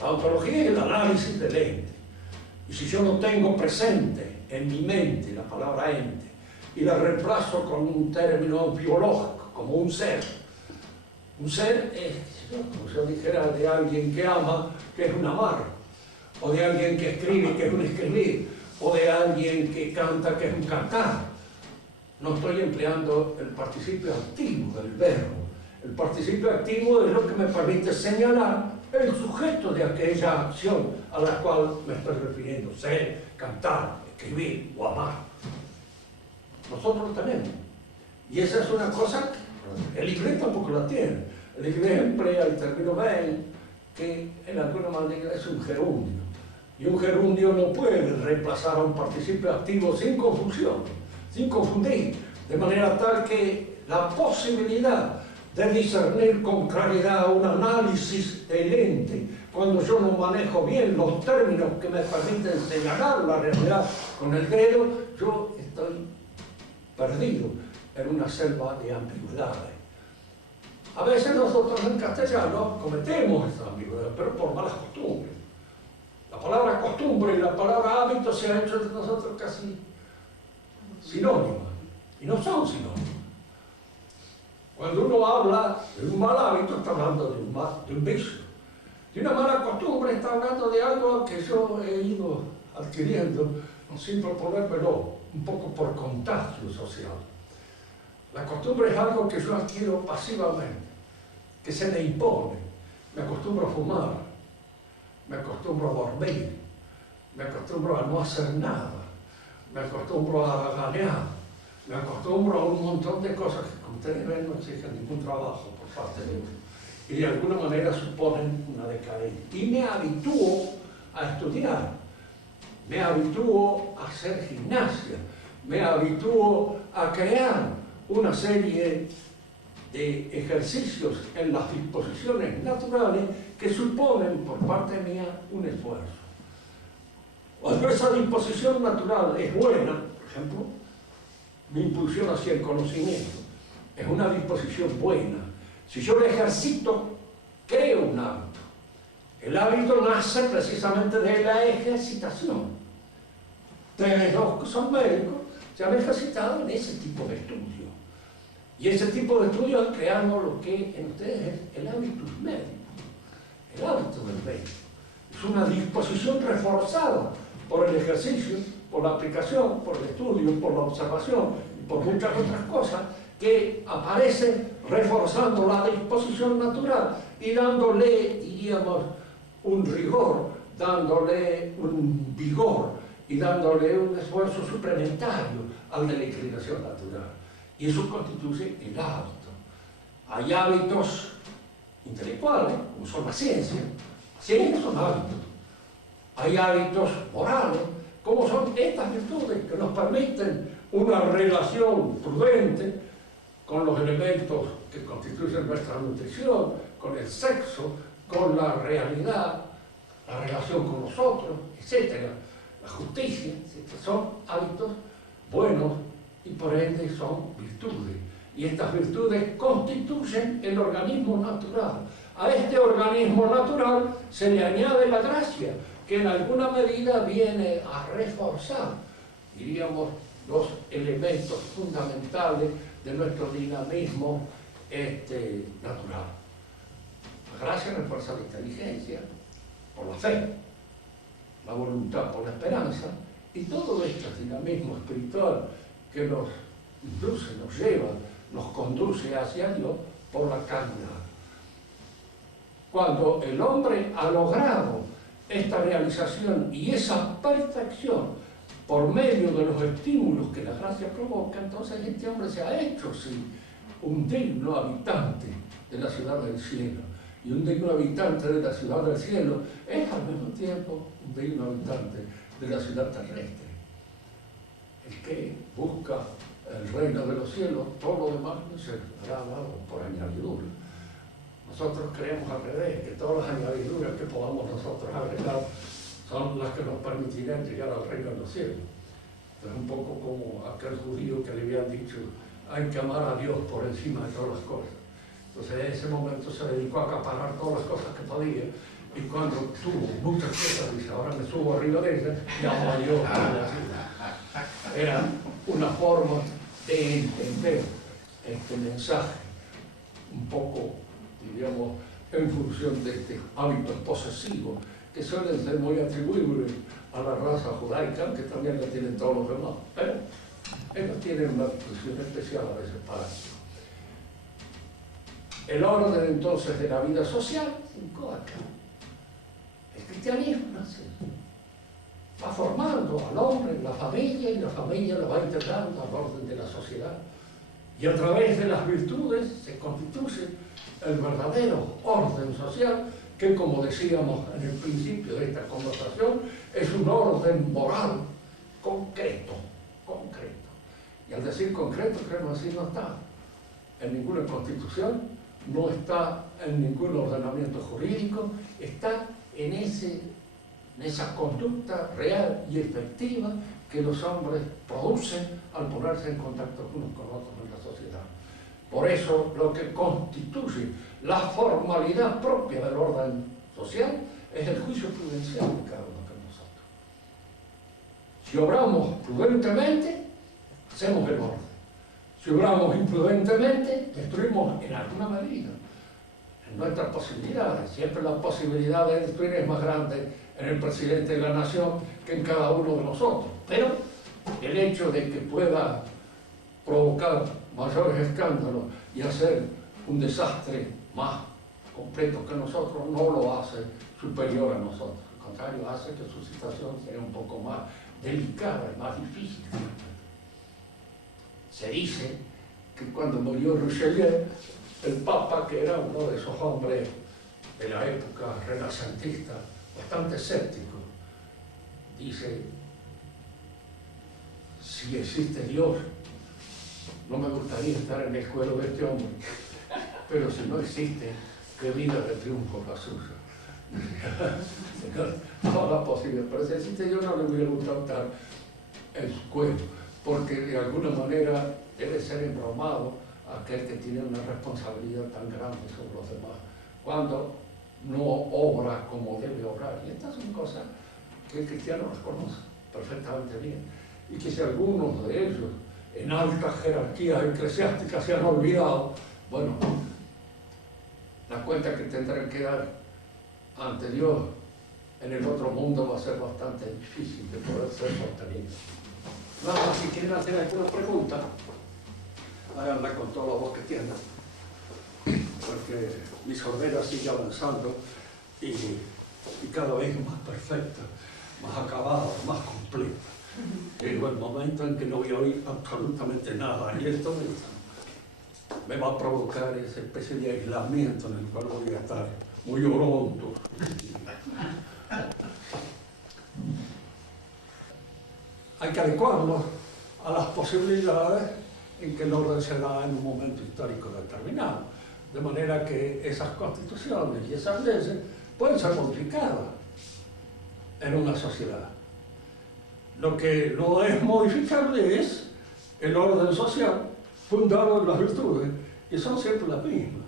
La ontología es el análisis del ente. Y si yo no tengo presente en mi mente la palabra ente y la reemplazo con un término biológico, como un ser es, como yo dijera, de alguien que ama, que es un amar, o de alguien que escribe, que es un escribir, o de alguien que canta, que es un cantar. No estoy empleando el participio activo del verbo. El participio activo es lo que me permite señalar el sujeto de aquella acción a la cual me estoy refiriendo: ser, cantar, escribir o amar. Nosotros lo tenemos. Y esa es una cosa que el inglés tampoco la tiene. El inglés emplea el término vein, que en alguna manera es un gerundio. Y un gerundio no puede reemplazar a un participio activo sin confusión, sin confundir, de manera tal que la posibilidad de discernir con claridad un análisis del ente, cuando yo no manejo bien los términos que me permiten señalar la realidad con el dedo, yo estoy perdido en una selva de ambigüedades. A veces nosotros en castellano cometemos esa ambigüedad, pero por malas costumbres. La palabra costumbre y la palabra hábito se han hecho de nosotros casi sinónimas, y no son sinónimas. Cuando uno habla de un mal hábito, está hablando de un vicio. De una mala costumbre, está hablando de algo que yo he ido adquiriendo sin proponérmelo, un poco por contagio social. La costumbre es algo que yo adquiero pasivamente, que se me impone. Me acostumbro a fumar, me acostumbro a dormir, me acostumbro a no hacer nada, me acostumbro a ganear, me acostumbro a un montón de cosas que, como ustedes ven, no exigen ningún trabajo por parte de uno. Y de alguna manera suponen una decadencia. Y me habitúo a estudiar, me habitúo a hacer gimnasia, me habitúo a crear una serie de ejercicios en las disposiciones naturales que suponen por parte mía un esfuerzo. Cuando esa disposición natural es buena, por ejemplo, mi impulsión hacia el conocimiento es una disposición buena. Si yo la ejercito, creo un hábito. El hábito nace precisamente de la ejercitación. Ustedes los que son médicos se han ejercitado en ese tipo de estudio. Y ese tipo de estudios han creado lo que en ustedes es el hábitus médico, el hábito del médico. Es una disposición reforzada por el ejercicio, por la aplicación, por el estudio, por la observación y por muchas otras cosas que aparecen reforzando la disposición natural y dándole, diríamos, un rigor, dándole un vigor y dándole un esfuerzo suplementario al de la inclinación natural. Y eso constituye el hábito. Hay hábitos intelectuales, como son la ciencia. La Sí, son hábitos. Hay hábitos morales, como son estas virtudes que nos permiten una relación prudente con los elementos que constituyen nuestra nutrición, con el sexo, con la realidad, la relación con nosotros, etc. La justicia, etc. Son hábitos buenos y por ende son virtudes. Y estas virtudes constituyen el organismo natural. A este organismo natural se le añade la gracia, que en alguna medida viene a reforzar, diríamos, los elementos fundamentales de nuestro dinamismo natural. La gracia refuerza la inteligencia por la fe, la voluntad por la esperanza, y todo este dinamismo espiritual que nos induce, nos lleva, nos conduce hacia Dios por la caridad. Cuando el hombre ha logrado esta realización y esa perfección por medio de los estímulos que la gracia provoca, entonces este hombre se ha hecho, sí, un digno habitante de la ciudad del cielo. Y un digno habitante de la ciudad del cielo es al mismo tiempo un digno habitante de la ciudad terrestre. El que busca el reino de los cielos, todo lo demás no se hará dado por añadidura. Nosotros creemos al revés, que todas las añadiduras que podamos nosotros agregar son las que nos permitirán llegar al reino de los cielos. Es un poco como aquel judío que le habían dicho, hay que amar a Dios por encima de todas las cosas. Entonces en ese momento se dedicó a acaparar todas las cosas que podía, y cuando tuvo muchas cosas, dice, ahora me subo arriba de ellas y amo a Dios. Era una forma de entender este mensaje, un poco, diríamos, en función de este hábitos posesivos que suelen ser muy atribuibles a la raza judaica, que también la tienen todos los demás, pero ellos tienen una función especial a veces para eso. El orden entonces de la vida social se incorpora. El cristianismo nace, va formando al hombre en la familia, y la familia lo va integrando al orden de la sociedad. Y a través de las virtudes se constituye el verdadero orden social, que, como decíamos en el principio de esta conversación, es un orden moral concreto. Y al decir concreto, queremos decir no está en ninguna constitución, no está en ningún ordenamiento jurídico, está en esa conducta real y efectiva que los hombres producen al ponerse en contacto unos con otros en la sociedad. Por eso lo que constituye la formalidad propia del orden social es el juicio prudencial de cada uno de nosotros. Si obramos prudentemente, hacemos el orden. Si obramos imprudentemente, destruimos en alguna medida en nuestras posibilidades. Siempre la posibilidad de destruir es más grande en el presidente de la nación que en cada uno de nosotros. Pero el hecho de que pueda provocar mayores escándalos y hacer un desastre más completo que nosotros no lo hace superior a nosotros. Al contrario, hace que su situación sea un poco más delicada y más difícil. Se dice que cuando murió Richelieu, el Papa, que era uno de esos hombres de la época renacentista, bastante escéptico, dice, si existe Dios, no me gustaría estar en el cuero de este hombre, pero si no existe, qué vida de triunfo la suya. Todas las posibilidades, pero si existe Dios no le hubiera gustado estar en su cuero, porque de alguna manera debe ser embromado aquel que tiene una responsabilidad tan grande sobre los demás, cuando no obra como debe obrar. Y estas son cosas que el cristiano reconoce perfectamente bien, y que si algunos de ellos en altas jerarquías eclesiásticas se han olvidado, bueno, la cuenta que tendrán que dar ante Dios en el otro mundo va a ser bastante difícil de poder ser sostenido. Nada más, si quieren hacer alguna pregunta, háganla con toda la voz que tienen, porque mi sordera sigue avanzando y cada vez más perfecta, más acabada, más completa. Llegó el momento en que no voy a oír absolutamente nada, y esto me va a provocar esa especie de aislamiento en el cual voy a estar muy orondo. Hay que adecuarlo a las posibilidades en que el orden se da en un momento histórico determinado. De manera que esas constituciones y esas leyes pueden ser modificadas en una sociedad. Lo que no es modificable es el orden social fundado en las virtudes, que son siempre las mismas.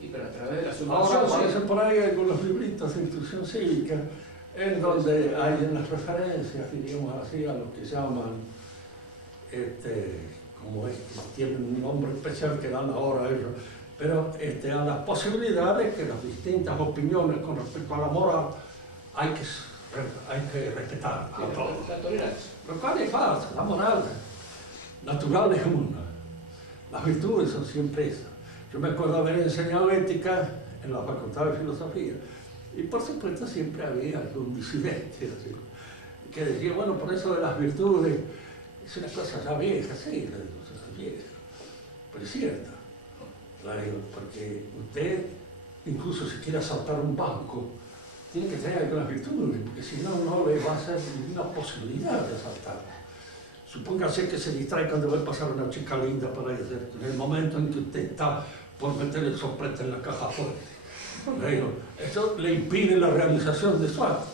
Y pero a través de la subversión. Ahora aparecen por ahí algunos libritos de instrucción cívica en donde hay unas referencias, diríamos así, a lo que llaman, como es, tienen un nombre especial que dan ahora ellos, pero a las posibilidades que las distintas opiniones con respecto a la moral hay que respetar a todos. La tolerancia. Lo cual es falso, la moral natural es una. Las virtudes son siempre esas. Yo me acuerdo haber enseñado ética en la Facultad de Filosofía y por supuesto siempre había algún disidente así, que decía, bueno, por eso de las virtudes es una cosa ya vieja, sí, es vieja, pero es cierta. Porque usted, incluso si quiere asaltar un banco, tiene que tener algunas virtudes, porque si no, no le va a ser ninguna posibilidad de asaltar. Supóngase que se distrae cuando va a pasar una chica linda por ahí, en el momento en que usted está por meter el soplete en la caja fuerte. Eso le impide la realización de su acto.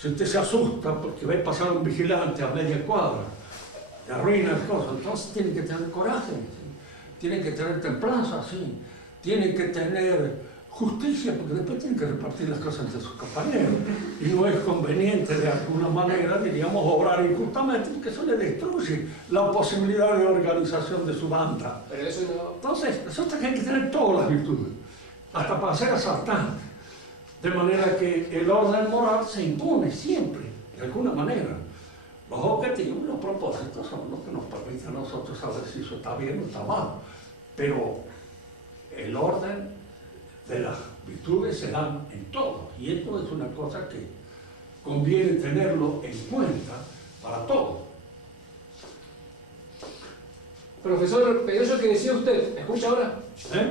Si usted se asusta porque ve pasar un vigilante a media cuadra, le arruina las cosas, entonces tiene que tener coraje, tiene que tener templanza, sí, tiene que tener justicia, porque después tiene que repartir las cosas entre sus compañeros. Y no es conveniente de alguna manera, diríamos, obrar injustamente, porque eso le destruye la posibilidad de organización de su banda. Pero eso no... Entonces, resulta que hay que tener todas las virtudes, hasta para ser asaltante. De manera que el orden moral se impone siempre, de alguna manera. Los objetivos, los propósitos son los que nos permiten a nosotros saber si eso está bien o está mal. Pero el orden de las virtudes se dan en todo. Y esto es una cosa que conviene tenerlo en cuenta para todo. Profesor Pedroso, que decía usted, ¿me escucha ahora?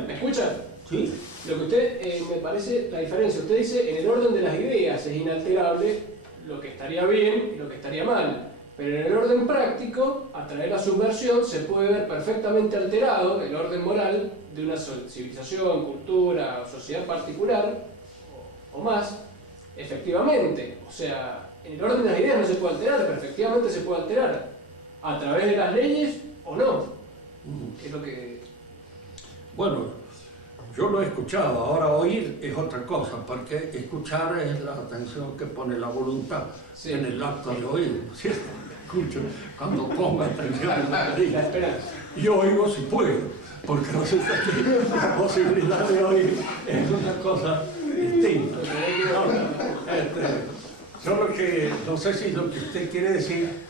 ¿Me escucha? Sí. Lo que usted, me parece la diferencia, usted dice, en el orden de las ideas es inalterable lo que estaría bien y lo que estaría mal. Pero en el orden práctico, a través de la subversión, se puede ver perfectamente alterado el orden moral de una civilización, cultura o sociedad particular, o más, efectivamente. O sea, en el orden de las ideas no se puede alterar, pero efectivamente se puede alterar. A través de las leyes o no. Es lo que... Bueno, yo lo he escuchado, ahora oír es otra cosa, porque escuchar es la atención que pone la voluntad en el acto de oír, ¿cierto? Escucho cuando pongo atención en la diga. Yo oigo si puedo, porque resulta que la posibilidad de oír es una cosa distinta. Yo lo que, no sé si lo que usted quiere decir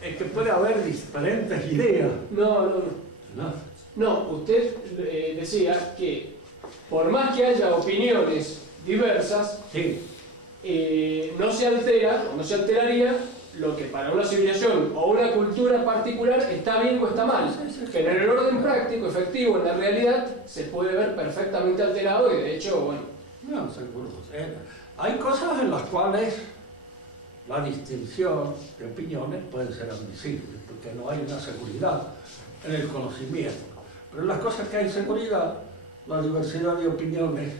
es que puede haber diferentes ideas. No, usted decía que por más que haya opiniones diversas, sí, no se altera, o no se alteraría lo que para una civilización o una cultura particular está bien o está mal. Pero en el orden práctico, efectivo, en la realidad, se puede ver perfectamente alterado y de hecho, bueno... No, seguro. Hay cosas en las cuales la distinción de opiniones puede ser admisible, porque no hay una seguridad en el conocimiento. Pero en las cosas que hay seguridad, la diversidad de opiniones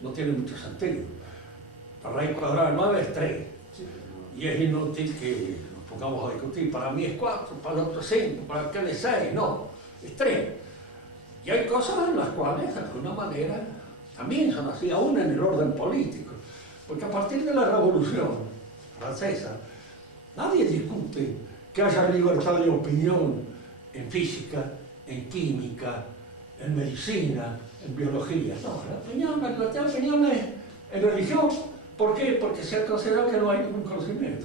no tiene mucho sentido. La raíz cuadrada de 9 es 3. Y es inútil que nos pongamos a discutir. Para mí es 4, para el otro es 5, para aquel es 6. No, es 3. Y hay cosas en las cuales, de alguna manera, también son así, aún en el orden político. Porque a partir de la Revolución Francesa, nadie discute que haya libertad de opinión en física, en química, en medicina, en biología. No, la libertad de opinión es en religión. ¿Por qué? Porque se ha considerado que no hay ningún conocimiento.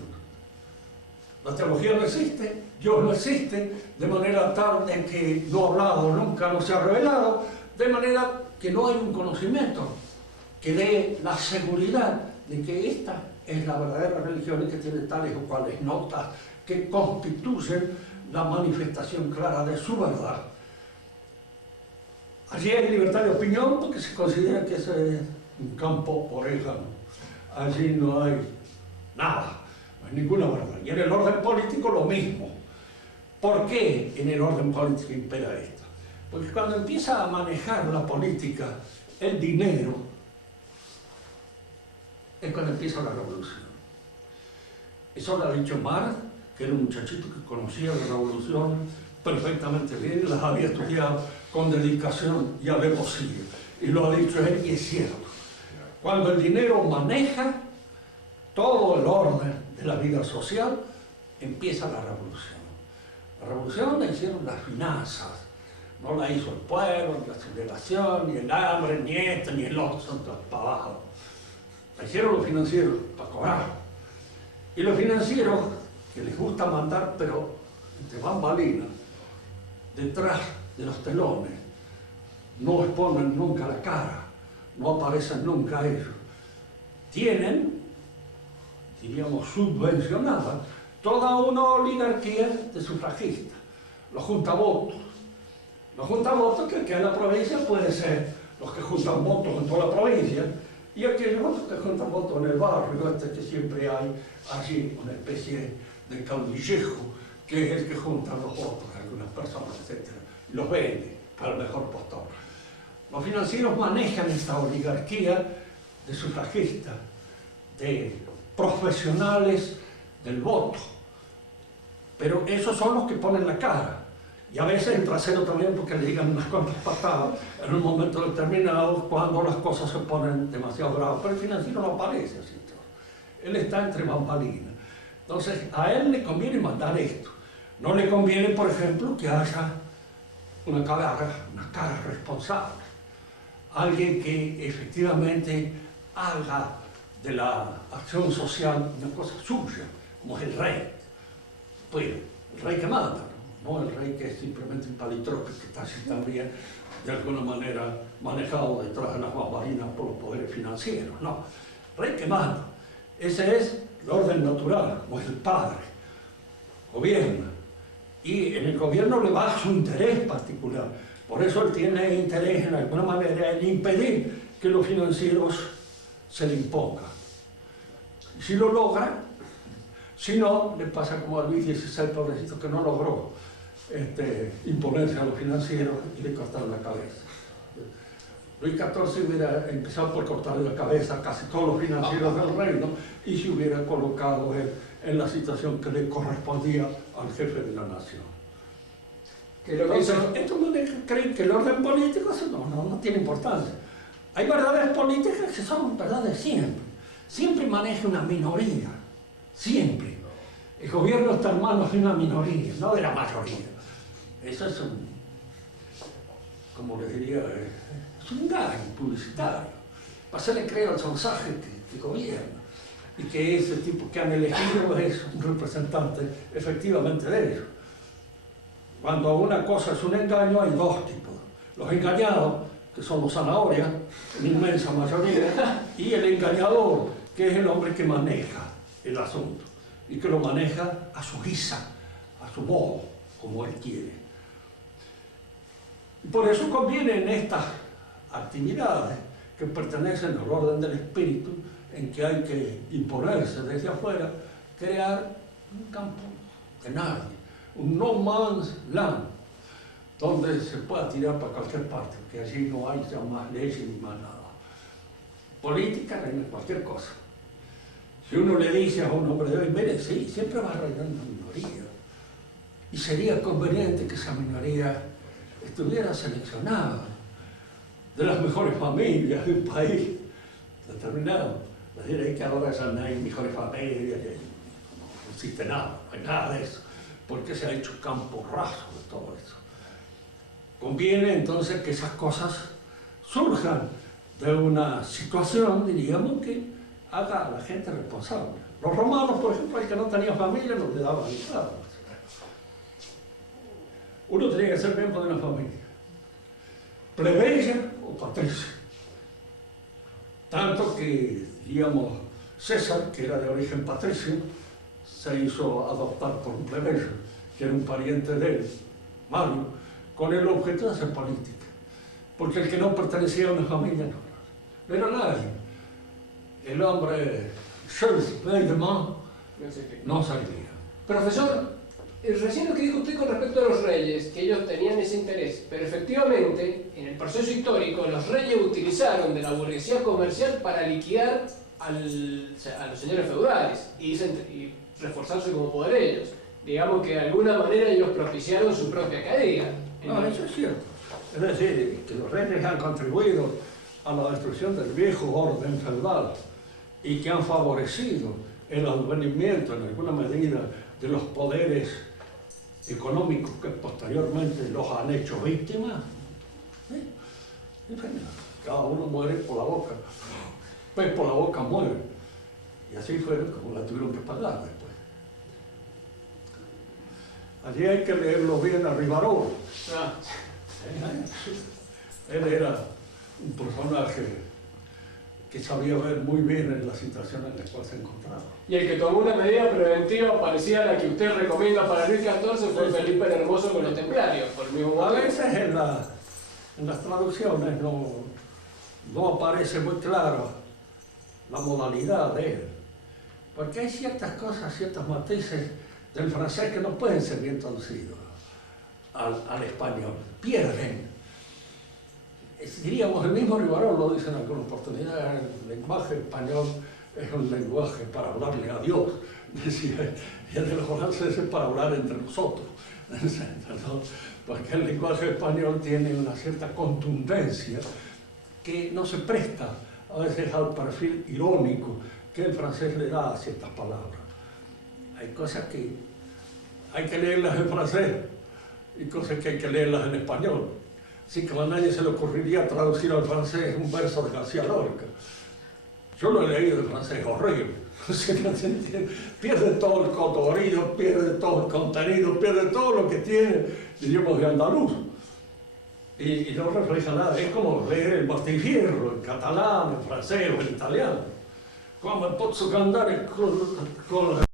La teología no existe, Dios no existe, de manera tal de que no ha hablado, nunca no se ha revelado, de manera que no hay un conocimiento que dé la seguridad de que esta es la verdadera religión y que tiene tales o cuales notas que constituyen la manifestación clara de su verdad. Allí hay libertad de opinión porque se considera que ese es un campo orégano. Allí no hay nada, no hay ninguna verdad. Y en el orden político lo mismo. ¿Por qué en el orden político impera esto? Porque cuando empieza a manejar la política el dinero, es cuando empieza la revolución. Eso lo ha dicho Marx, que era un muchachito que conocía la revolución perfectamente bien, las había estudiado con dedicación y alevosía. Y lo ha dicho él y es cierto. Cuando el dinero maneja todo el orden de la vida social, empieza la revolución. La revolución la hicieron las finanzas, no la hizo el pueblo, ni la sublevación, ni el hambre, ni esto, ni el otro, son todos para abajo. La hicieron los financieros, para cobrar. Y los financieros, que les gusta mandar, pero entre bambalinas, detrás de los telones, no exponen nunca la cara, no aparecen nunca ellos. Tienen, diríamos, subvencionada toda una oligarquía de sufragistas, los juntavotos. Los juntavotos que en la provincia pueden ser los que juntan votos en toda la provincia y aquellos otros que juntan votos en el barrio, que siempre hay allí una especie de caudillejo que es el que junta los votos de algunas personas, etc. Y los vende para el mejor postor. Los financieros manejan esta oligarquía de sufragistas, de profesionales del voto, pero esos son los que ponen la cara. Y a veces el trasero también porque le digan unas cuantas patadas en un momento determinado cuando las cosas se ponen demasiado graves. Pero el financiero no aparece así. Él está entre bambalinas. Entonces, a él le conviene mandar esto. No le conviene, por ejemplo, que haya una cara responsable. Alguien que efectivamente haga de la acción social una cosa suya, como es el rey. Pues el rey que manda, no el rey que es simplemente un palitroque que está así también de alguna manera manejado detrás de las bambalinas por los poderes financieros. No, el rey que manda. Ese es el orden natural, como es el padre. Gobierna. Y en el gobierno le va su interés particular. Por eso él tiene interés en alguna manera en impedir que los financieros se le impongan. Si lo logra, si no, le pasa como a Luis XVI, pobrecito, que no logró imponerse a los financieros y le cortaron la cabeza. Luis XIV hubiera empezado por cortarle la cabeza a casi todos los financieros del reino y se hubiera colocado él en la situación que le correspondía al jefe de la nación. Entonces, estos creen que el orden político no tiene importancia. Hay verdades políticas que son verdades siempre. Siempre maneja una minoría. Siempre. El gobierno está en manos de una minoría, no de la mayoría. Eso es como les diría, es un gag publicitario. Para hacerle creer al sonsaje que gobierna. Y que ese tipo que han elegido es un representante efectivamente de ellos. Cuando una cosa es un engaño, hay dos tipos. Los engañados, que son los zanahorias, en inmensa mayoría, y el engañador, que es el hombre que maneja el asunto, y que lo maneja a su guisa, a su modo, como él quiere. Y por eso conviene en estas actividades que pertenecen al orden del espíritu, en que hay que imponerse desde afuera, crear un campo de nadie, un no man's land, donde se pueda tirar para cualquier parte, porque allí no hay ya más leyes ni más nada. Política reina cualquier cosa. Si uno le dice a un hombre de hoy, mire, sí, siempre va a reinar una minoría, y sería conveniente que esa minoría estuviera seleccionada de las mejores familias de un país determinado. Es decir, que ahora ya no hay mejores familias, no existe nada, no hay nada de eso, porque se ha hecho campo raso de todo eso. Conviene entonces que esas cosas surjan de una situación, diríamos, que haga a la gente responsable. Los romanos, por ejemplo, el que no tenía familia no le daban nada. Uno tenía que ser miembro de una familia, plebeya o patricia. Tanto que, digamos, César, que era de origen patricio, se hizo adoptar por un plebeyo, que era un pariente de él, Mario, con el objeto de hacer política. porque el que no pertenecía a una familia no era nadie. El hombre, no salía. Profesor, recién lo que dijo usted con respecto a los reyes, que ellos tenían ese interés, pero efectivamente, en el proceso histórico, los reyes utilizaron de la burguesía comercial para liquidar a los señores feudales y reforzarse como poder ellos. Digamos que de alguna manera ellos propiciaron su propia caída. No, eso es cierto. Es decir, que los reyes han contribuido a la destrucción del viejo orden feudal y que han favorecido el advenimiento en alguna medida de los poderes económicos que posteriormente los han hecho víctimas. ¿Sí? En fin, cada uno muere por la boca. Pues por la boca muere. Y así fue como la tuvieron que pagar después. Allí hay que leerlo bien a Rivarol. Él era un personaje que sabía ver muy bien en la situación en la cual se encontraba. Y el que tomó una medida preventiva parecida a la que usted recomienda para Luis XIV fue Felipe el Hermoso con los templarios, por el mismo motivo. A veces en las traducciones no aparece muy claro la modalidad de él, porque hay ciertas cosas, ciertos matices del francés que no pueden ser bien traducidos al español, pierden. Diríamos, el mismo Rivarol lo dice en alguna oportunidad, el lenguaje español es un lenguaje para hablarle a Dios, decía, y el de los franceses para hablar entre nosotros, porque el lenguaje español tiene una cierta contundencia que no se presta a veces al perfil irónico que el francés le da a ciertas palabras. Hay cosas que hay que leerlas en francés y cosas que hay que leerlas en español. Así que a nadie se le ocurriría traducir al francés un verso de García Lorca. Yo lo he leído en francés, horrible. No se entiende. Pierde todo el colorido, pierde todo el contenido, pierde todo lo que tiene, diríamos, de andaluz. Y no refleja nada. Es como leer el Bastifierro en catalán, en francés o en italiano. Come posso andare con